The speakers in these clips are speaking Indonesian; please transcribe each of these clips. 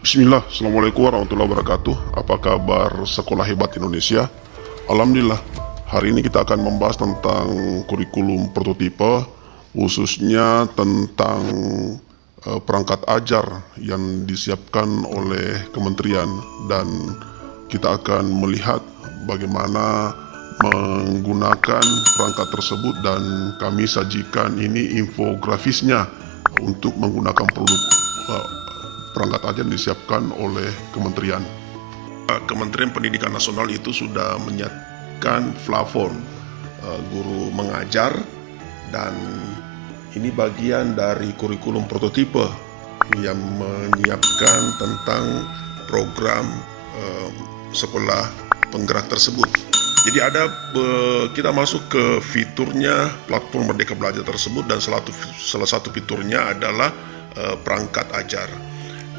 Bismillah, Assalamualaikum warahmatullahi wabarakatuh. Apa kabar Sekolah Hebat Indonesia? Alhamdulillah, hari ini kita akan membahas tentang kurikulum prototipe, khususnya tentang perangkat ajar yang disiapkan oleh kementerian, dan kita akan melihat bagaimana menggunakan perangkat tersebut, dan kami sajikan ini infografisnya untuk menggunakan produk perangkat ajar yang disiapkan oleh kementerian. Kementerian Pendidikan Nasional itu sudah menyiapkan plafon guru mengajar, dan ini bagian dari kurikulum prototipe yang menyiapkan tentang program sekolah penggerak tersebut. Jadi kita masuk ke fiturnya platform Merdeka Belajar tersebut, dan salah satu fiturnya adalah perangkat ajar.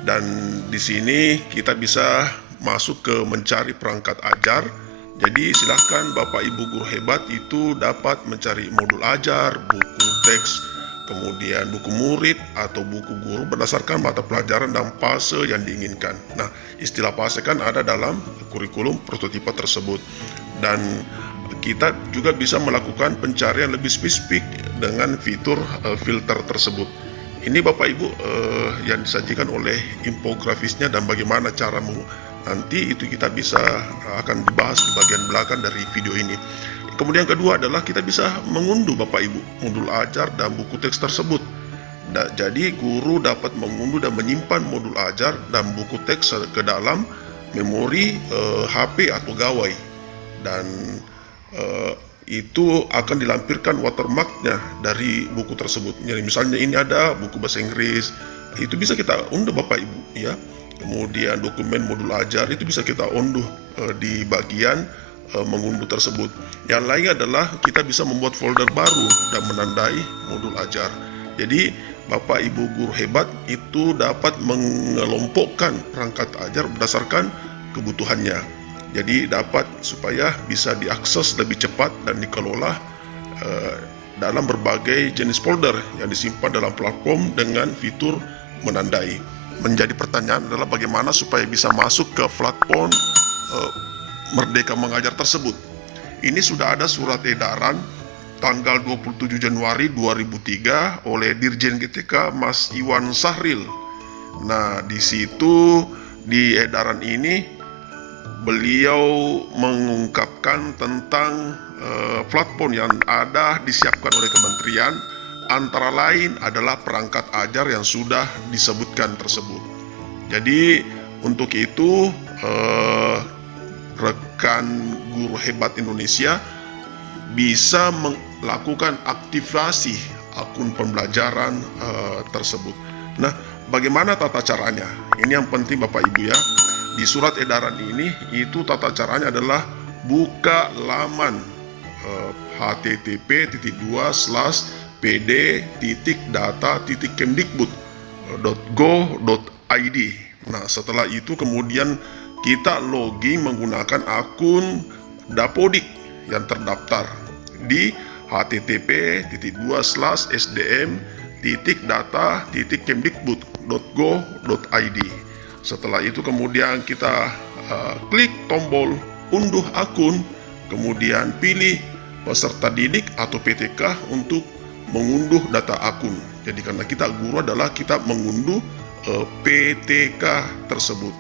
Dan di sini kita bisa masuk ke mencari perangkat ajar. Jadi silahkan Bapak Ibu guru hebat itu dapat mencari modul ajar, buku teks, kemudian buku murid atau buku guru berdasarkan mata pelajaran dan fase yang diinginkan. Nah, istilah fase kan ada dalam kurikulum prototipe tersebut. Dan kita juga bisa melakukan pencarian lebih spesifik dengan fitur filter tersebut. Ini Bapak Ibu yang disajikan oleh infografisnya, dan bagaimana cara nanti itu kita akan dibahas di bagian belakang dari video ini. Kemudian kedua adalah kita bisa mengunduh Bapak Ibu modul ajar dan buku teks tersebut. Jadi guru dapat mengunduh dan menyimpan modul ajar dan buku teks ke dalam memori HP atau gawai, dan itu akan dilampirkan watermarknya dari buku tersebut. Jadi misalnya ini ada buku bahasa Inggris, itu bisa kita unduh Bapak Ibu ya. Kemudian dokumen modul ajar itu bisa kita unduh di bagian mengunduh tersebut. Yang lain adalah kita bisa membuat folder baru dan menandai modul ajar. Jadi Bapak Ibu guru hebat itu dapat mengelompokkan perangkat ajar berdasarkan kebutuhannya. Jadi dapat supaya bisa diakses lebih cepat dan dikelola dalam berbagai jenis folder yang disimpan dalam platform dengan fitur menandai. Menjadi pertanyaan adalah bagaimana supaya bisa masuk ke platform Merdeka Mengajar tersebut. Ini sudah ada surat edaran tanggal 27 Januari 2003 oleh Dirjen GTK Mas Iwan Sahril. Nah, di situ di edaran ini beliau mengungkapkan tentang platform yang ada disiapkan oleh kementerian, antara lain adalah perangkat ajar yang sudah disebutkan tersebut. Jadi untuk itu rekan guru hebat Indonesia bisa melakukan aktivasi akun pembelajaran tersebut. Nah, bagaimana tata caranya? Ini yang penting Bapak Ibu ya. Di surat edaran ini itu tata caranya adalah buka laman http://pd.data.kemdikbud.go.id. Nah, setelah itu kemudian kita login menggunakan akun Dapodik yang terdaftar di http://sdm.data.kemdikbud.go.id. Setelah itu kemudian kita klik tombol unduh akun, kemudian pilih peserta didik atau PTK untuk mengunduh data akun. Jadi karena kita guru adalah kita mengunduh PTK tersebut.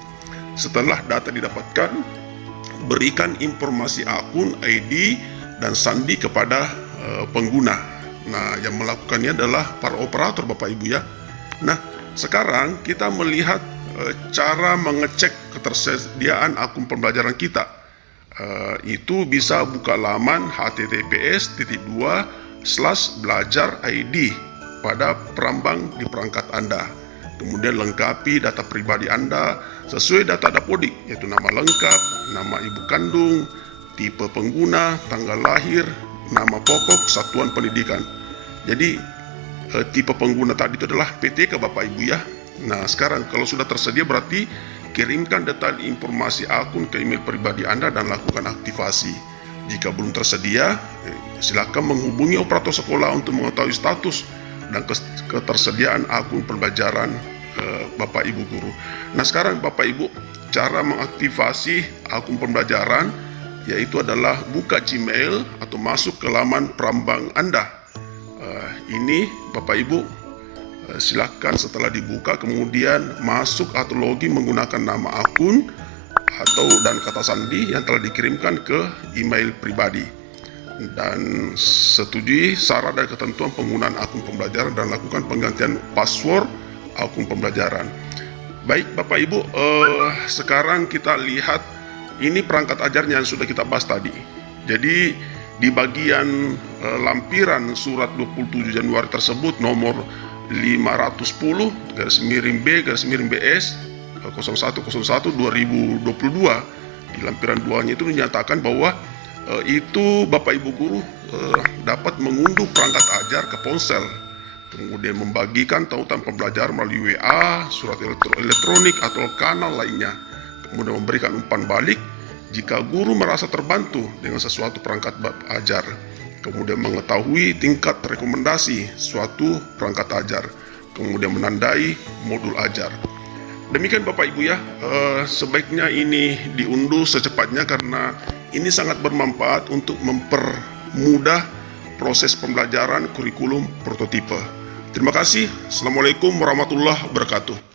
Setelah data didapatkan, berikan informasi akun, ID, dan sandi kepada pengguna. Nah, yang melakukannya adalah para operator Bapak Ibu ya. Nah, sekarang kita melihat cara mengecek ketersediaan akun pembelajaran kita. Itu bisa buka laman https://belajar.id pada perambang di perangkat Anda. Kemudian lengkapi data pribadi Anda sesuai data Dapodik, yaitu nama lengkap, nama ibu kandung, tipe pengguna, tanggal lahir, nama pokok, satuan pendidikan. Jadi tipe pengguna tadi itu adalah PTK Bapak Ibu ya. Nah, sekarang kalau sudah tersedia berarti kirimkan detail informasi akun ke email pribadi Anda dan lakukan aktivasi. Jika belum tersedia, silakan menghubungi operator sekolah untuk mengetahui status dan ketersediaan akun pembelajaran Bapak Ibu guru. Nah sekarang Bapak Ibu, cara mengaktifasi akun pembelajaran yaitu adalah buka Gmail atau masuk ke laman Prambang Anda. Ini Bapak Ibu silakan setelah dibuka kemudian masuk atau login menggunakan nama akun dan kata sandi yang telah dikirimkan ke email pribadi, dan setujui syarat dan ketentuan penggunaan akun pembelajaran dan lakukan penggantian password akun pembelajaran. Baik Bapak Ibu, sekarang kita lihat ini perangkat ajarnya yang sudah kita bahas tadi. Jadi di bagian lampiran surat 27 Januari tersebut nomor 510/B/BS 0101/2022 di lampiran 2-nya itu dinyatakan bahwa itu Bapak Ibu guru dapat mengunduh perangkat ajar ke ponsel, kemudian membagikan tautan pembelajaran melalui WA, surat elektronik atau kanal lainnya, kemudian memberikan umpan balik jika guru merasa terbantu dengan sesuatu perangkat ajar, kemudian mengetahui tingkat rekomendasi suatu perangkat ajar, kemudian menandai modul ajar. Demikian Bapak Ibu ya, sebaiknya ini diunduh secepatnya karena ini sangat bermanfaat untuk mempermudah proses pembelajaran kurikulum prototipe. Terima kasih. Assalamualaikum warahmatullahi wabarakatuh.